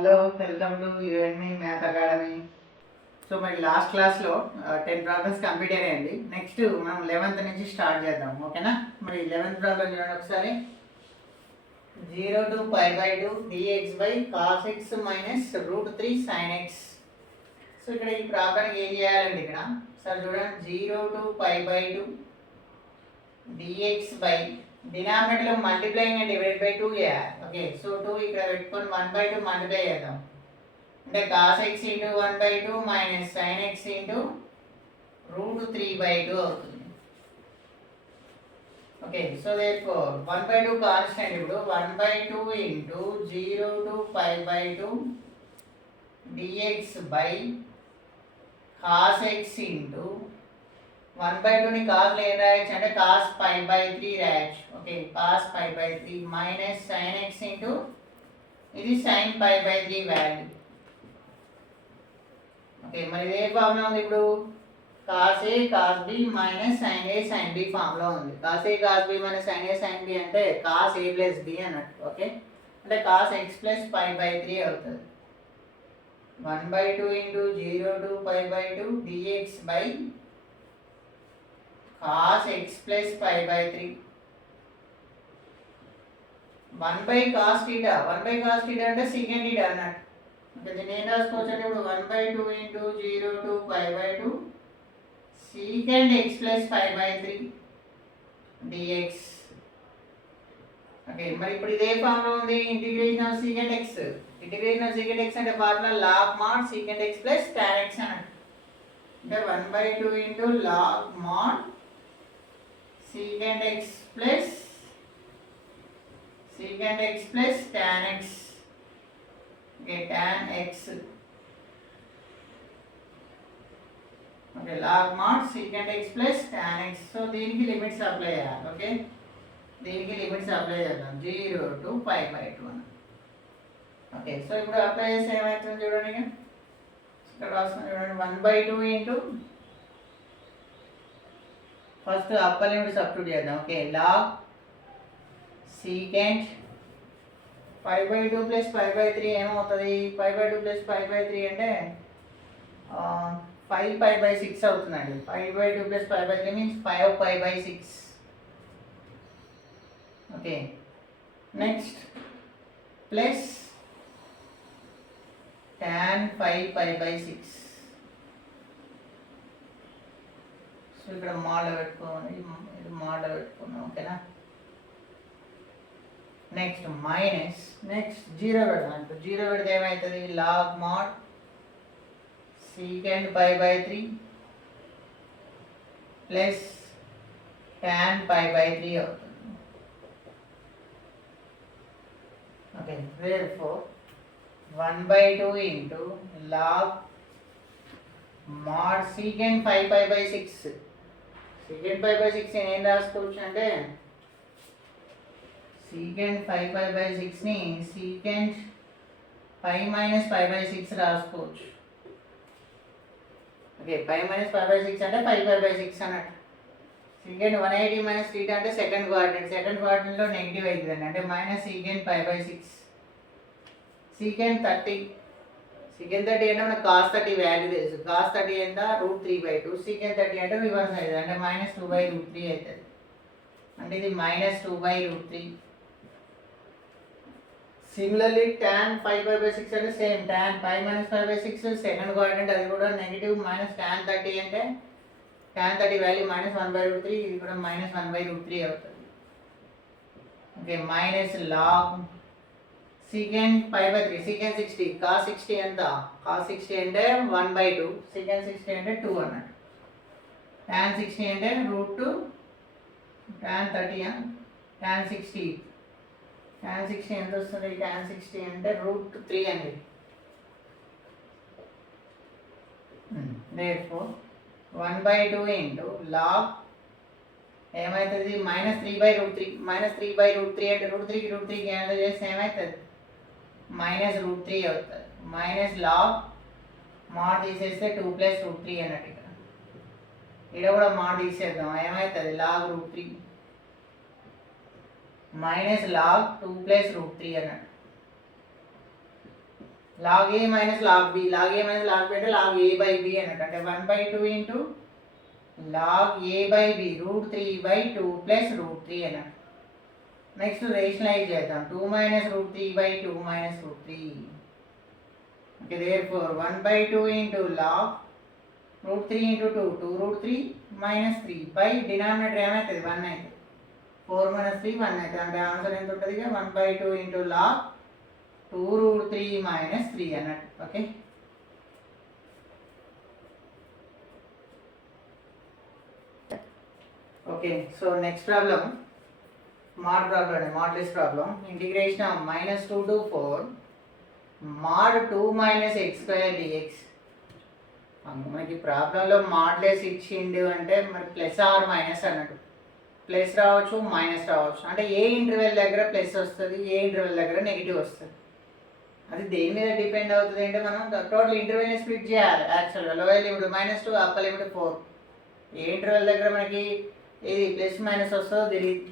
Hello, welcome to UNE math academy. So మరి last క్లాస్లో 10 problems complete అయ్యాయండి. Next మనం 11th నుంచి స్టార్ట్ చేద్దాం, ఓకేనా? మరి 11th ప్రాబ్లం చూడండి ఒకసారి. 0 to π/2 dx by cos x minus √3 sin x. So ఇక్కడ ఈ ప్రాబ్లానికి ఏం చేయాలండి? ఇక్కడ సార్ చూడండి, 0 to π/2 dx by డినామినేటర్లో మల్టిప్లైయింగ్ అండ్ డివైడ్ బై 2 చేయాలి. ఓకే, సో 2 ఇక్కడ పెట్టుకొని 1/2 మల్టిప్లై చేద్దాం. అంటే cos x into 1/2 minus sin x into √3/2 అవుతుంది. Okay, so therefore 1/2 constant. ఇప్పుడు 1/2 into 0 to π/2 dx by cos x into 1/2ని కాస్లో ఏం రాయొచ్చు అంటే cos π/3 రాయొచ్చు. Okay, cos π/3 minus sin x into ఇది sin π/3 వాల్యూ. ఓకే, మరి ఏ ఫామ్లో ఉంది? ఇప్పుడు cos a cos b minus sin a sin b ఫామ్లో ఉంది. cos a cos b minus sin a sin b అంటే cos a ప్లస్ b అన్నట్టు. ఓకే, అంటే cos x ప్లస్ π/3 అవుతుంది. 1/2 into 0 to π/2 dx by cos x plus π/3 1/cos theta. 1/cos theta అంటే secant theta అన్నట్టు. అంటే దీన్ని ఏం రాసుకోవచ్చు అంటే ఇప్పుడు 1/2 into 0 to π/2 secant x plus π/3 dx. Okay, మరి ఇప్పుడు ఇదే ఫామ్లో ఉంది. Integration of secant x. Integration of secant x అంటే formula log mod secant x plus tan x అన్నట్టు. అంటే 1/2 into log mod secant x plus tan x. Okay, tan x. Okay, log mod secant x plus tan x. So దీనికి limits apply చేయాలి. Okay, దీనికి limits apply చేద్దాం 0 to π/2 అని. Okay, so ఇప్పుడు apply చేస్తే ఏమవుతుంది చూడండి. ఇక్కడ రాస్తాం చూడండి, 1/2 into first upper limit substitute చేద్దాం. ఓకే, log secant π/2 ప్లస్ π/3 ఏమవుతుంది? π/2 ప్లస్ π/3 అంటే 5π/6 అవుతుందండి. 5/2 plus π/3 means 5π/6. Okay, next plus tan 5π/6. So ఇక్కడ మోడల్ పెట్టుకోండి, ఇది మోడల్ పెట్టుకున్నాం. ఓకేనా, నెక్స్ట్ మైనస్, నెక్స్ట్ 0 పెడదాం. 0 పెడితే ఏమవుతుంది? log mod secant π/3 plus tan π/3 అవుతుంది. Okay, therefore 1/2 into log mod secant 5π/6. secant 5/6 ఏం రాసుకోవచ్చు అంటే secant 5π/6ని secant π మైనస్ π/6 రాసుకోవచ్చు. ఓకే, π మైనస్ π/6 అంటే 5π/6 అన్నట్టు. secant 180 మైనస్ θ అంటే సెకండ్ క్వాడ్రంట్. సెకండ్ క్వాడ్రంట్లో నెగిటివ్ అవుతుందండి, అంటే మైనస్ secant π/6. secant 30. secant 30 అంటే మనకు cos 30 వాల్యూ తెలుసు. cos 30 ఎంత? √3/2. secant 30 అంటే రివర్స్ అవుతుంది, అంటే మైనస్ 2/√3 అవుతుంది. అంటే ఇది మైనస్ 2/√3. సిమిలర్లీ tan 5π/6 అంటే same, tan π minus π/6 second quadrant, అది కూడా నెగిటివ్. మైనస్ tan 30 అంటే tan 30 వాల్యూ మైనస్ 1/√3, ఇది కూడా మైనస్ 1/√3 అవుతుంది. Okay, minus log secant π/3. secant 60. cos 60 ఎంత? cos 60 అంటే 1/2. secant 60 అంటే 2 అన్నట్టు. tan 60 అంటే √2. tan 30 tan 60. tan 60 ఎంత వస్తుంది? tan 60 అంటే √3 అండి. therefore 1/2 ఇంటూ log ఏమవుతుంది? మైనస్ 3/√3. మైనస్ 3/√3 అంటే √3కి √3 క్యాన్సిల్ చేస్తే ఏమవుతుంది? మైనస్ √3 అవుతుంది. మైనస్ లాగ్ మాడ్ తీసేస్తే 2 ప్లస్ √3 అన్నట్టు. ఇక్కడ కూడా మాడ్ తీసేద్దాం, ఏమవుతుంది? log √3 మైనస్ లాగ్ 2 ప్లస్ √3 అన్నట్టు. log a minus log b, log a minus log b అంటే log a by b అన్నట్టు, అంటే 1/2 into log a by b √3/2 plus √3 అన్నట్టు. నెక్స్ట్ రేషనలైజ్ చేద్దాం, 2 minus √3/2 minus √3. Okay, therefore 1/2 into log √3 into 2, 2√3 minus 3 by denominator ఏమవుతుంది 1 అవుతుంది, 4 minus 3 1 అవుతుంది, అంటే answer ఎంత ఉంటుంది ఇక 1/2 into log 2√3 minus 3 అన్నట్టు. Okay, okay. So next problem modulus problem. Integration of -2 to 4 mod 2 minus x square dx. మనకి ప్రాబ్లంలో మాడ్లెస్ ఇచ్చిండు అంటే మరి ప్లస్ ఆర్ మైనస్ అన్నట్టు, ప్లస్ రావచ్చు మైనస్ రావచ్చు, అంటే ఏ ఇంటర్వెల్ దగ్గర ప్లస్ వస్తుంది, ఏ ఇంటర్వెల్ దగ్గర నెగిటివ్ వస్తుంది, అది దేని మీద డిపెండ్ అవుతుంది అంటే మనం టోటల్ ఇంటర్వెల్ని స్ప్లిట్ చేయాలి. యాక్చువల్గా లోయర్ లిమిట్ -2, అప్పర్ లిమిట్ 4, ఏ ఇంటర్వెల్ దగ్గర మనకి ఇది ప్లస్ మైనస్ వస్తుందో తెలియదు.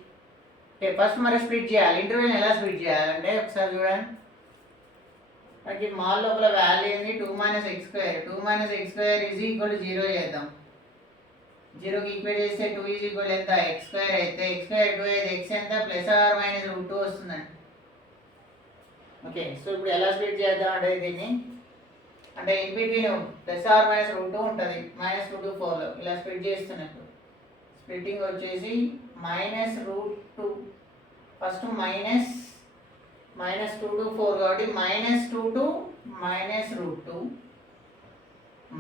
ఓకే, ఫస్ట్ మరి స్ప్లిట్ చేయాలి. ఇంటర్వెల్ని ఎలా స్ప్లిట్ చేయాలంటే ఒకసారి చూడండి, మనకి మాల్ లోపల వాల్యూ ఏంది 2 minus x square, 2 minus x square is equal to 0 చేద్దాం. 0కి ఈక్వేట్ చేస్తే 2 is equal ఎంత x square అయితే x square 2 అయితే x ఎంత ప్లస్ ఆర్ మైనస్ √2 వస్తుందండి. ఓకే, సో ఇప్పుడు ఎలా స్ప్లిట్ చేద్దాం అంటే దీన్ని, అంటే in between plus or minus √2 ఉంటుంది, -2 to 4లో ఇలా స్ప్లిట్ చేస్తున్నట్టు. స్ప్లిట్టింగ్ వచ్చేసి -√2, ఫస్ట్ -2 to 4 కాబట్టి -2 to -√2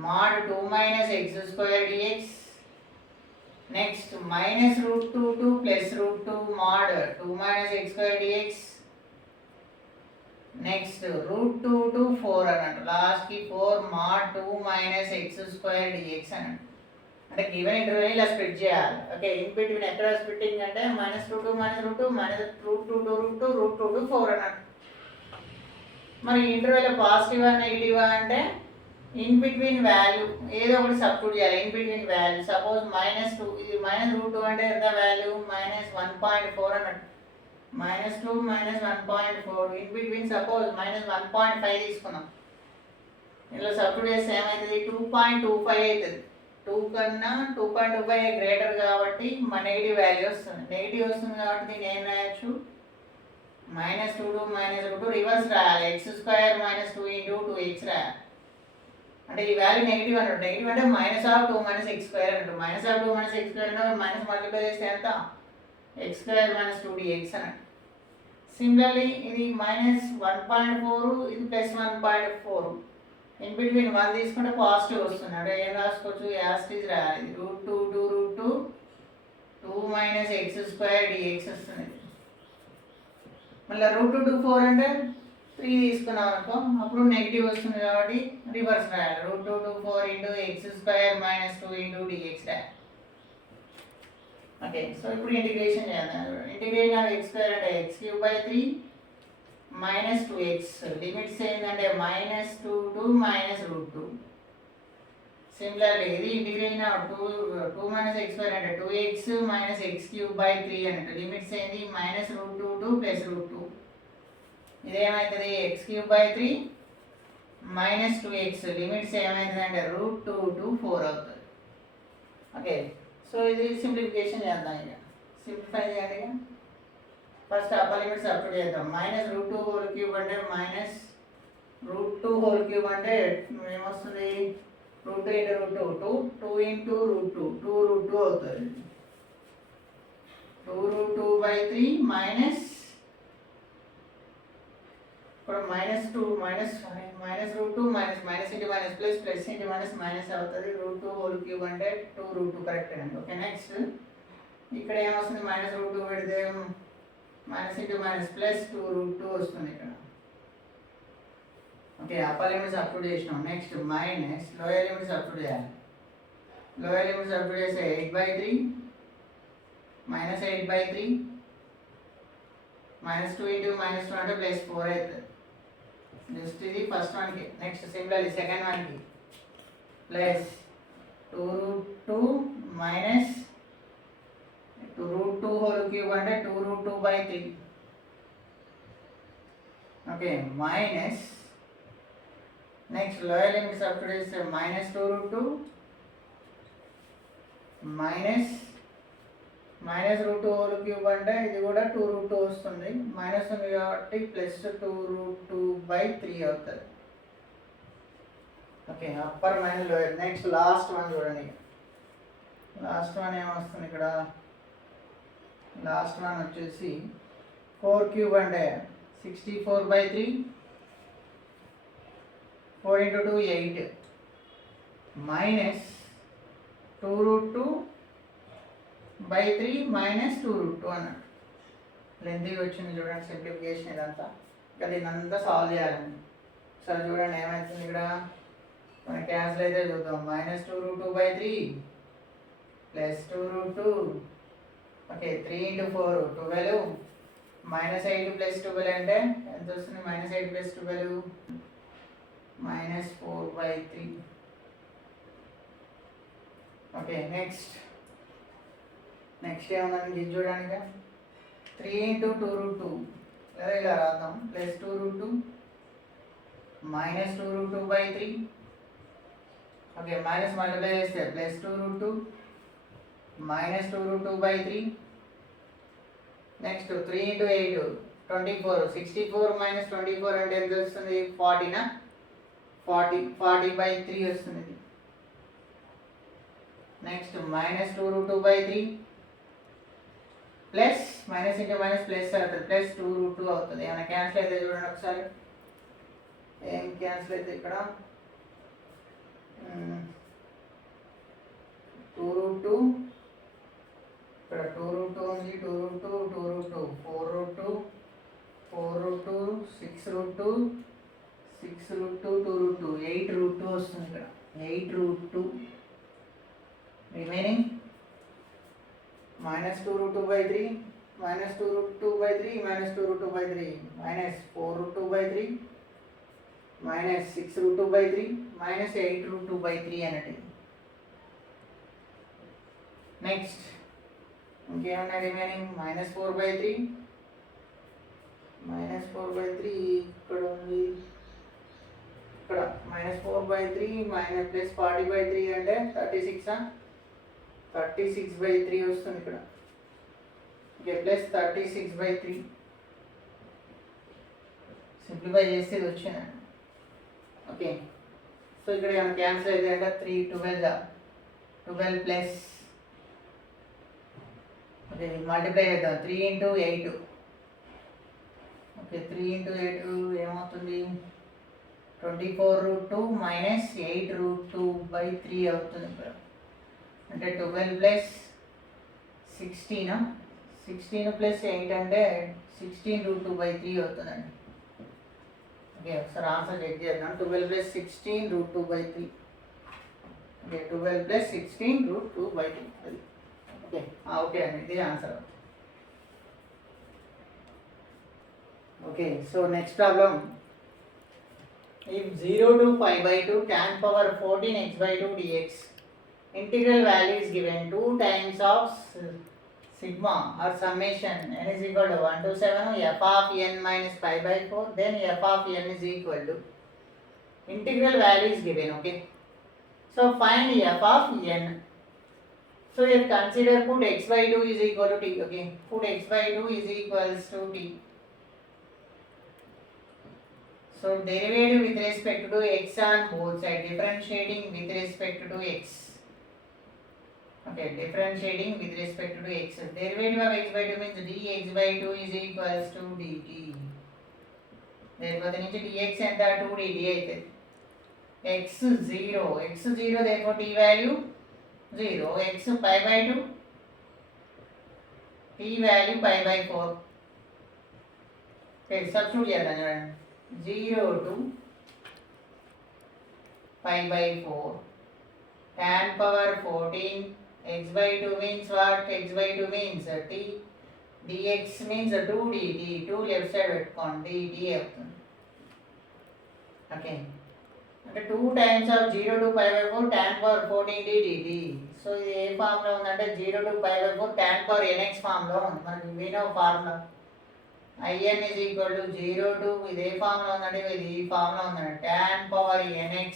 mod 2 minus x square dx. Next -√2 to +√2 mod 2 minus x square dx. Next √2 to 4 అన్నట్టు, లాస్ట్కి 4 mod 2 minus x square dx అన్నట్టు. అంటే గివెన్ ఇంటర్వెల్ ఇలా స్ప్లిట్ చేయాలి. ఓకే, ఇన్ బిట్వీన్ ఎక్కడ స్ప్లిట్టింగ్ అంటే -2 to -√2 -√2 to √2 to 4 అన్నట్టు. మరి ఇంటర్వెల్ పాజిటివా నెగిటివా అంటే ఇన్ బిట్వీన్ వాల్యూ ఏదో ఒకటి సబ్స్టిట్యూట్ చేయాలి. ఇన్ బిట్వీన్ వాల్యూ సపోజ్ -2, ఇది -√2 అంటే ఎంత వాల్యూ -1.4 అన్నట్టు, -2 -1.4 ఇన్ బిట్వీన్ సపోజ్ -1.5 తీసుకున్నాం. ఇందులో సబ్స్టిట్యూట్ చేస్తే ఏమవుతుంది 2.25 అవుతుంది. 2 కన్నా 2.25 గ్రేటర్ కాబట్టి మన నెగిటివ్ వాల్యూ వస్తుంది. నెగిటివ్ వస్తుంది కాబట్టి దీన్ని ఏం రాయొచ్చు -2 to -√2 రివర్స్ రాయాలి, x² -2 into 2x రాయాలి. అంటే ఈ వాల్యూ నెగిటివ్ అన్నట్టు, నెగిటివ్ అంటే -2 - x² అన్నట్టు, -2 - x² అంటే మైనస్ మల్టిప్లై చేస్తే ఎంత x² - 2dx అన్నట్టు. సిమిలర్లీ ఇది -1.4, ఇది +1.4, ఇన్ బిట్వీన్ 1 తీసుకుంటే పాజిటివ్ వస్తుంది, అంటే ఏం రాసుకోవచ్చు యాస్టీజ్ రాయాలి, √2 to √2 2 minus x² dx వస్తుంది. మళ్ళీ √2 to 4 అంటే 3 తీసుకున్నాం అనుకో, అప్పుడు నెగిటివ్ వస్తుంది కాబట్టి రివర్స్ రాయాలి, √2 to 4 into x² - 2 into dx రాయాలి. ఓకే, సో ఇప్పుడు ఇంటిగ్రేషన్ చేద్దాం. ఇంటిగ్రేషన్ ఆఫ్ x² అంటే x³ 3 - 2x, లిమిట్స్ ఏంటంటే -2 to -√2. సిమిలర్లీ ఇది ఇంటిగ్రేషన్ ఆఫ్ 2 - x² అంటే 2x - x³ 3 అన్నట్టు, లిమిట్స్ ఏంటి -√2 to +√2. ఇదేమవుతుంది x³ 3 - 2x, లిమిట్స్ ఏమవుతుంది అంటే √2 to 4 అవుతుంది. ఓకే, సో ఇది సింప్లిఫికేషన్ చేద్దాం. ఇక సింప్లిఫై చేయండి. ఇక ఫస్ట్ అప్పర్ లిమిట్ సబ్స్టిట్యూట్ చేద్దాం. -√2 హోల్ క్యూబ్ అంటే -√2 హోల్ క్యూబ్ అంటే ఏమొస్తుంది 2 into √2 2 into √2 2√2 అవుతుంది. 2√2/3 మైనస్ ఇప్పుడు -2 -√2 మైనస్ ఇంటి మైనస్ ప్లస్ ఇంటి మైనస్ అవుతుంది. √2 హోల్ క్యూబ్ అంటే 2√2 కరెక్ట్ అండి. ఓకే, నెక్స్ట్ ఇక్కడ ఏమొస్తుంది -√2 పెడితే మైనస్ ఇంటి మైనస్ ప్లస్ 2√2 వస్తుంది ఇక్కడ. ఓకే, అప్పర్ లిమిట్ సబ్స్టిట్యూట్ చేసినాం. Next minus lower limit substitute చేయాలి. లోయర్ లిమిట్ సబ్స్టిట్యూట్ చేస్తే 8/3 -8/3 -2 into -2 అంటే +4 అవుతుంది. నెక్స్ట్ ఇది ఫస్ట్ వన్కి. నెక్స్ట్ సిమిలర్లీ సెకండ్ వన్కి ప్లస్ 2√2 మైనస్ 2√2 హోల్ క్యూబ్ అంటే 2√2/3. Okay, minus next lower limit substitute చేస్తే -2√2 మైనస్ √2 హోల్ క్యూబ్ అంటే ఇది కూడా 2√2 వస్తుంది, మైనస్ ఉంది కాబట్టి +2√2/3 అవుతుంది. Okay, upper minus lower. Next last one చూడండి. లాస్ట్ వన్ ఏమొస్తుంది ఇక్కడ? లాస్ట్ వన్ వచ్చేసి 4 క్యూబ్ అంటే 64/3, 4 × 2 8 -2√2/3 -2√2 అన్నట్టు. లెంతీగా వచ్చింది చూడండి సింప్లిఫికేషన్ ఇదంతా. ఇంకా దీన్ని అంతా సాల్వ్ చేయాలండి. సరే చూడండి ఏమవుతుంది ఇక్కడ. మన క్యాన్సిల్ అయితే చూద్దాం. -2√2/3 +2√2. ఓకే, 3 × 4 12, -8 + 12 అంటే ఎంత వస్తుంది? -8 + 12 -4/3. ఓకే, నెక్స్ట్ ఏమన్నా ఇది చూడండి. 3 × 2√2 లేదా ఇలా రాద్దాం. +2√2 -2√2/3. ఓకే, మైనస్ మల్టిప్లై చేస్తే +2√2 -2√2/3. నెక్స్ట్ 3 × 8 24, 64 - 24 అంటే ఎంత వస్తుంది? 40 40/3 వస్తుంది. Next -2√2/3 plus minus into minus plus అవుతుంది, +2√2 అవుతుంది. ఏమైనా క్యాన్సిల్ అయితే చూడండి ఒకసారి. ఏం క్యాన్సిల్ అయితే ఇక్కడ 2√2, ఇక్కడ 2√2 ఉంది, 2√2 2√2 4√2 4√2 6√2 6√2 2√2 8√2 వస్తుంది. ఇక్కడ 8√2. రిమైనింగ్ -2√2/3 -2√2/3 -2√2/3 -4√2/3 -6√2/3 -8√2/3 అన్నట్టు. నెక్స్ట్ ఇంకేమన్నా రిమైనింగ్ -4/3 ఇక్కడ ఉంది. ఇక్కడ -4/3 +40/3 అంటే 36/3 వస్తుంది ఇక్కడ. ఓకే, +36/3 సింప్లిఫై చేస్తే ఇది వచ్చిందండి. ఓకే, సో ఇక్కడ ఏమైనా క్యాన్సిల్ అయితే అంటే 3 12 ప్లస్. ఓకే, మల్టిప్లై చేద్దాం. 3 × 8. ఓకే, 3 × 8 ఏమవుతుంది? 24√2 -8√2/3 అవుతుంది ఇక్కడ. అంటే 12 + 16 16 + 8 అంటే 16√2/3 అవుతుందండి. ఓకే, ఒకసారి ఆన్సర్ చెక్ చేద్దాం. 12 + 16√2/3. ఓకే, 12 + 16√2/3 అది. ఓకే ఓకే అండి, ఇది answer. Okay, so next problem. If 0 to π/2 tan power 14x/2 dx integral value is given 2 times of sigma or summation n is equal to 1 to 7 f of n minus π/4, then f of n is equal to integral value is given. Okay, so find f of n. So here consider put x/2 is equal to t. Okay, put x/2 is equals to t. So derivative with respect to x on both sides, differentiating with respect to x. Okay, differentiating with respect to x. Derivative of x/2 means dx/2 is equals to dt. Therefore dx and 2dt అయితే x 0, therefore t value 0, x π/2, t value π/4. Okay, substitute చేద్దాం చూడండి. 0 to π/4 tan power 14 x/2 means what? x/2 means t, dx means 2dt, 2 left side పెట్టుకోండి, dt అవుతుంది. Okay, అంటే 2 times of 0 to π/4 tan power 14 dt. So ఇది ఏ formula ఉందంటే 0 to π/4 tan power nx formula ఉంది. మనకి we know formula IN is equal to 0 to ఇది ఏ ఫామ్లో ఉందంటే ఇది ఈ ఫామ్లో ఉందండి tan power nx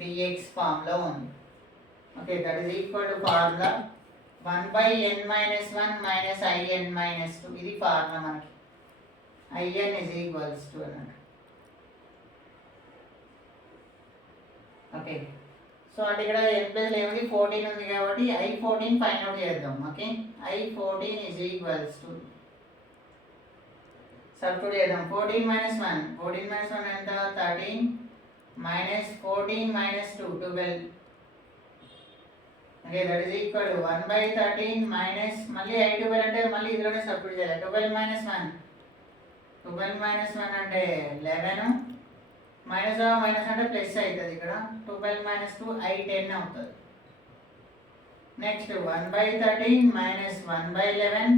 dx ఫామ్లో ఉంది. Okay, that is equal to formula 1/n minus 1 minus IN minus 2. ఇది ఫార్ములా మనకి IN is equals to అన్నట్టు. ఓకే, సో అంటే ఇక్కడ n ప్లస్ ఏముంది 14 ఉంది కాబట్టి I14 ఫైండ్ అవుట్ చేద్దాం. Okay, I14 is equals to substitute చేద్దాం. 14 minus 1 ఎంత 13 minus 14 minus 2 12. Okay, that is equal to 1/13 minus మళ్ళీ I12 అంటే మళ్ళీ ఇందులోనే సబ్స్టిట్యూట్ చేయాలి. 12 minus 1 అంటే 11 మైనస్ మైనస్ అంటే ప్లస్ అవుతుంది ఇక్కడ. 12 minus 2 I10 అవుతుంది. నెక్స్ట్ 1/13 మైనస్ 1/11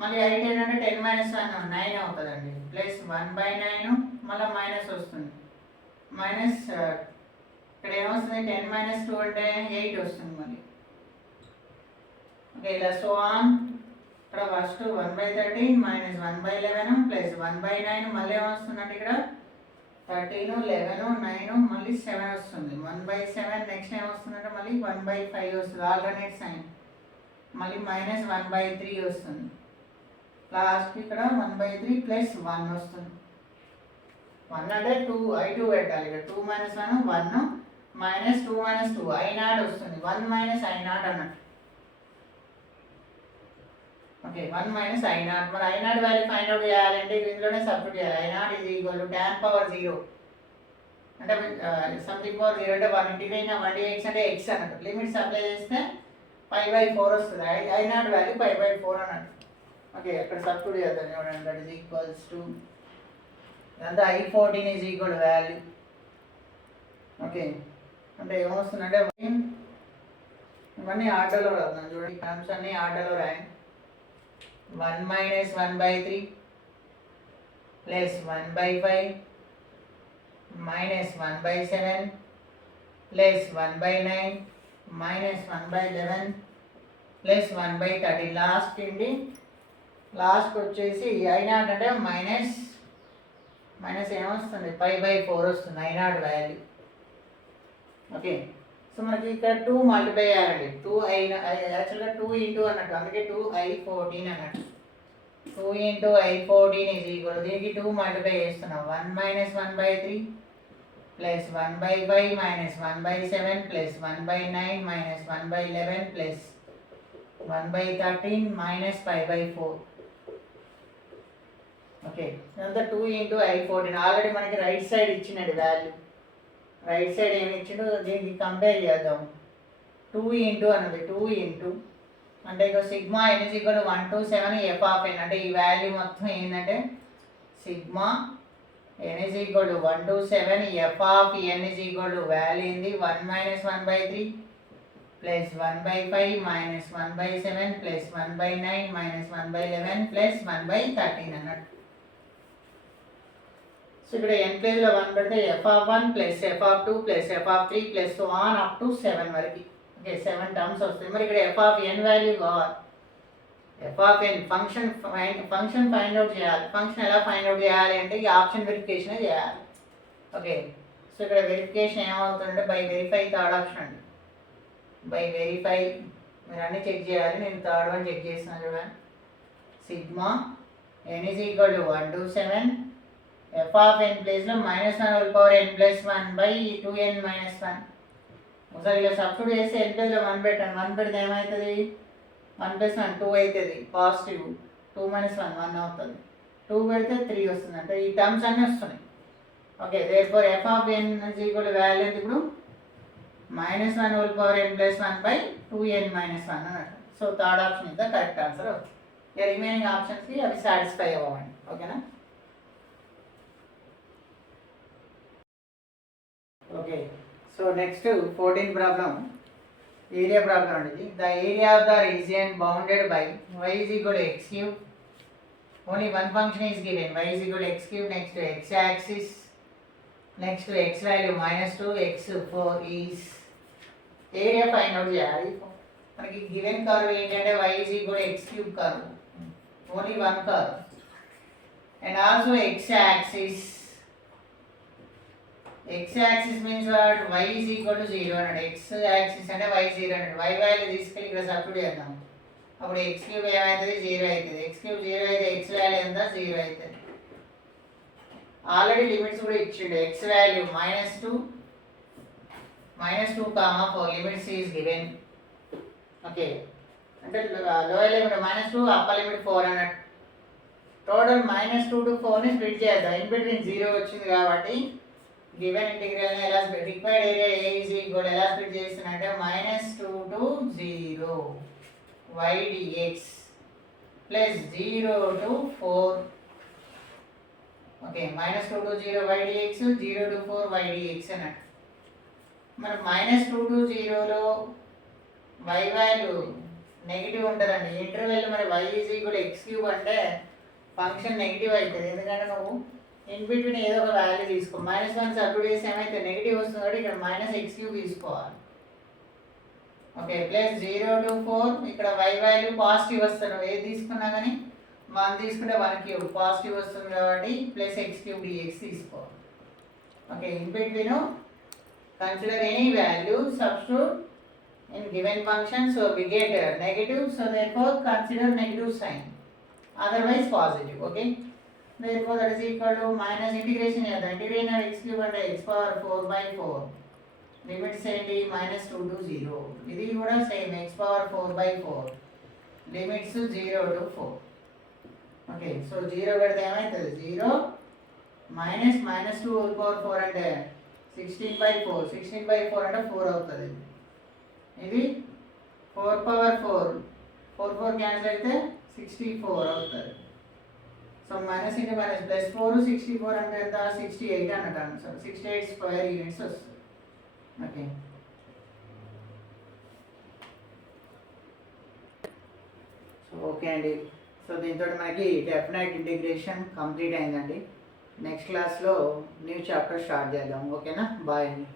మళ్ళీ I10 అంటే 10 minus 1 9 అవుతుందండి. ప్లస్ 1/9 మళ్ళీ మైనస్ వస్తుంది. మైనస్ ఇక్కడ ఏమొస్తుంది 10 minus 2 అంటే 8 వస్తుంది మళ్ళీ. ఓకే, ఇలా సో ఆన్. ఇక్కడ ఫస్ట్ 1/13 మైనస్ 1/11 ప్లస్ 1/9 మళ్ళీ ఏమొస్తుందంటే ఇక్కడ 13 11 9 మళ్ళీ 7 వస్తుంది. 1/7 నెక్స్ట్ ఏమొస్తుందంటే మళ్ళీ 1/5 వస్తుంది. ఆల్టర్నేట్ సైన్ మళ్ళీ మైనస్ 1/3 వస్తుంది. లాస్ట్ ఇక్కడ 1/3 ప్లస్ 1 వస్తుంది. 1 అంటే 2 I2 పెట్టాలి. ఇక్కడ 2 minus 1 1 మైనస్ 2 minus 2 I0 వస్తుంది. 1 minus I0 అన్నట్టు. Okay, 1 minus I0. మరి I0 వాల్యూ ఫైండ్ అవుట్ చేయాలంటే ఇందులోనే సబ్స్టిట్యూట్ చేయాలి. I0 is equal to tan power 0 అంటే సంథింగ్ పవర్ 0 అంటే 1 ఇంటిగ్రేషన్ 1 dx అంటే x అన్నట్టు. లిమిట్స్ అప్లై చేస్తే 5/4 వస్తుంది. I0 వాల్యూ 5/4 అన్నట్టు. ఓకే, అక్కడ సబ్స్టిట్యూట్ చేద్దాం చూడండి. దట్ ఈస్ ఈక్వల్స్ టు ఇదంతా I14 is equal value. Okay, అంటే ఏమొస్తుందంటే ఇవన్నీ ఆర్డర్లో రాద్దాం చూడండి. టర్మ్స్ అన్నీ ఆర్డర్లో రాయండి. 1 minus 1/3 plus 1/5 minus 1/7 plus 1/9 minus 1/11 plus 1/13. Last ఏంటి, లాస్ట్ వచ్చేసి I0 అంటే మైనస్ ఏమొస్తుంది 5/4 వస్తుంది I0 వాల్యూ. ఓకే, సో మనకి ఇక్కడ 2 మల్టిప్లై చేయాలండి. 2 యాక్చువల్గా 2 ఇంటూ అన్నట్టు, అందుకే 2I14 అన్నట్టు. 2 ఇంటూ I14 ఈజ్ ఈక్వల్ దీనికి 2 మల్టిప్లై చేస్తున్నాం. 1 minus 1/3 plus 1/5 minus 1/7 plus 1/9 minus 1/11 plus 1/13 minus 5/4. Okay, ఇదంతా 2 ఇంటూ I14. ఆల్రెడీ మనకి రైట్ సైడ్ ఇచ్చినది వాల్యూ. రైట్ సైడ్ ఏమి ఇచ్చిండు దీనికి కంపేర్ చేద్దాం. 2 ఇంటూ అన్నది 2 ఇంటూ అంటే ఇక sigma n is equal to 1 to 7 f of n అంటే ఈ వాల్యూ మొత్తం ఏంటంటే sigma n is equal to 1 to 7 f of n is equal to value ఏంది 1 minus 1/3 plus 1/5 minus 1/7 plus 1/9 minus 1/11 plus 1/13 అన్నట్టు. So ఇక్కడ n ప్లేస్లో 1 పెడితే f(1) plus f(2) plus f(3) plus so on up to 7 వరకు. Okay, 7 terms వస్తాయి. మరి ఇక్కడ f(n) value కావాలి. f(n) ఫంక్షన్ ఫైండ్ అవుట్ చేయాలి. ఫంక్షన్ ఎలా ఫైండ్ అవుట్ చేయాలి అంటే ఈ ఆప్షన్ వెరిఫికేషన్ చేయాలి. ఓకే, సో ఇక్కడ వెరిఫికేషన్ ఏమవుతుందంటే బై వెరిఫై థర్డ్ ఆప్షన్ అండి. బై వెరిఫై మీరు అన్నీ చెక్ చేయాలి. నేను థర్డ్ వన్ చెక్ చేస్తున్నాను చూడండి. Sigma n is equal to 1 to 7 f of n ప్లేస్లో -1/n+1/2n - 1. ఒకసారి ఇలా సబ్స్టిట్యూట్ చేస్తే n ప్లేస్లో 1 పెట్టండి. 1 పెడితే ఏమవుతుంది 1 + 1 2 అవుతుంది. పాజిటివ్ 2 - 1 1 అవుతుంది. 2 పెడితే 3 వస్తుంది. అంటే ఈ టర్మ్స్ అన్నీ వస్తున్నాయి. Okay, therefore f of n is equal to value ఎంత ఇప్పుడు -1/n+1/2n - 1 అన్నట్టు. So third option is the correct answer అవుతుంది. ఇక రిమైనింగ్ ఆప్షన్స్కి అవి సాటిస్ఫై అవ్వండి. ఓకేనా. Okay, so next 14th problem area problem అండి. The area of the region bounded by y is equal to x cube. Only one function is given. y is equal to x cube. Next x axis, next x value -2 x4 is area find out చేయాలి. మనకి given curve ఏంటంటే y is equal to x cube curve. only one curve. And also x-axis. X-axis means what? Y is equal to 0 అన్నాడు. X-axis అంటే y 0 అన్నాడు. Y value తీసుకెళ్ళి ఇక్కడ substitute చేద్దాం. అప్పుడు x క్యూబ్ ఏమవుతుంది? 0 అవుతుంది. x క్యూబ్ 0 అయితే x వాల్యూ ఎంత? 0 అవుతుంది. ఆల్రెడీ లిమిట్స్ కూడా ఇచ్చిండు. x value -2 -2, limits is given. Okay, అంటే లోయర్ లిమిట్ -2, అప్పర్ లిమిట్ 4 అన్నట్టు. టోటల్ -2 to 4 ని స్ప్లిట్ చేద్దాం. ఇన్ బిట్వీన్ 0 వచ్చింది కాబట్టి గివెన్ ఇంటిగ్రల్ ని ఎలా required area A is equal ఎలా స్ప్లిట్ చేస్తున్నంటే -2 to 0 y dx plus 0 to 4. Okay, -2 to 0 y dx, 0 to 4 y dx అన్నట్టు. మనకు -2 to 0లో y వాల్యూ నెగిటివ్ ఉంటుందండి. ఇంటర్వెల్ మరి y is equal x cube అంటే ఫంక్షన్ నెగిటివ్ అవుతుంది. ఎందుకంటే నువ్వు ఇన్ బిట్వీన్ ఏదో ఒక వాల్యూ తీసుకో. -1 సబ్స్టిట్యూట్ చేసి ఏమైతే నెగిటివ్ వస్తుంది కాబట్టి ఇక్కడ -x³ తీసుకోవాలి. ఓకే, ప్లస్ 0 to 4 ఇక్కడ y వాల్యూ పాజిటివ్ వస్తుంది. నువ్వు ఏది తీసుకున్నా కానీ 1 తీసుకుంటే 1³ పాజిటివ్ వస్తుంది కాబట్టి ప్లస్ x³ dx తీసుకోవాలి. Okay, in between consider any value substitute in given function, so we get negative, so therefore consider negative sign, otherwise positive. Okay, therefore that is equal to minus integration here, the integration of x cube under x power 4/4 limits ఏంటి -2 to 0. ఇది కూడా same x power 4/4 limits 0 to 4. Okay, so 0 పెడితే ఏమవుతుంది? 0 minus -2 whole power 4 అంటే 16/4. 16/4 అంటే 4 అవుతుంది. ఇది 4/4 4 cancel అయితే 64 అవుతుంది. So minus into minus plus 4 64 అంటే ఎంత? 68 అన్నట్టు ఆన్సర్. 68 స్క్వేర్ యూనిట్స్ వస్తుంది. ఓకే, సో ఓకే అండి. సో దీంతో మనకి డెఫినెట్ ఇంటిగ్రేషన్ కంప్లీట్ అయిందండి. నెక్స్ట్ క్లాస్లో న్యూ చాప్టర్ స్టార్ట్ చేద్దాం. ఓకేనా? బాయ్ అండి.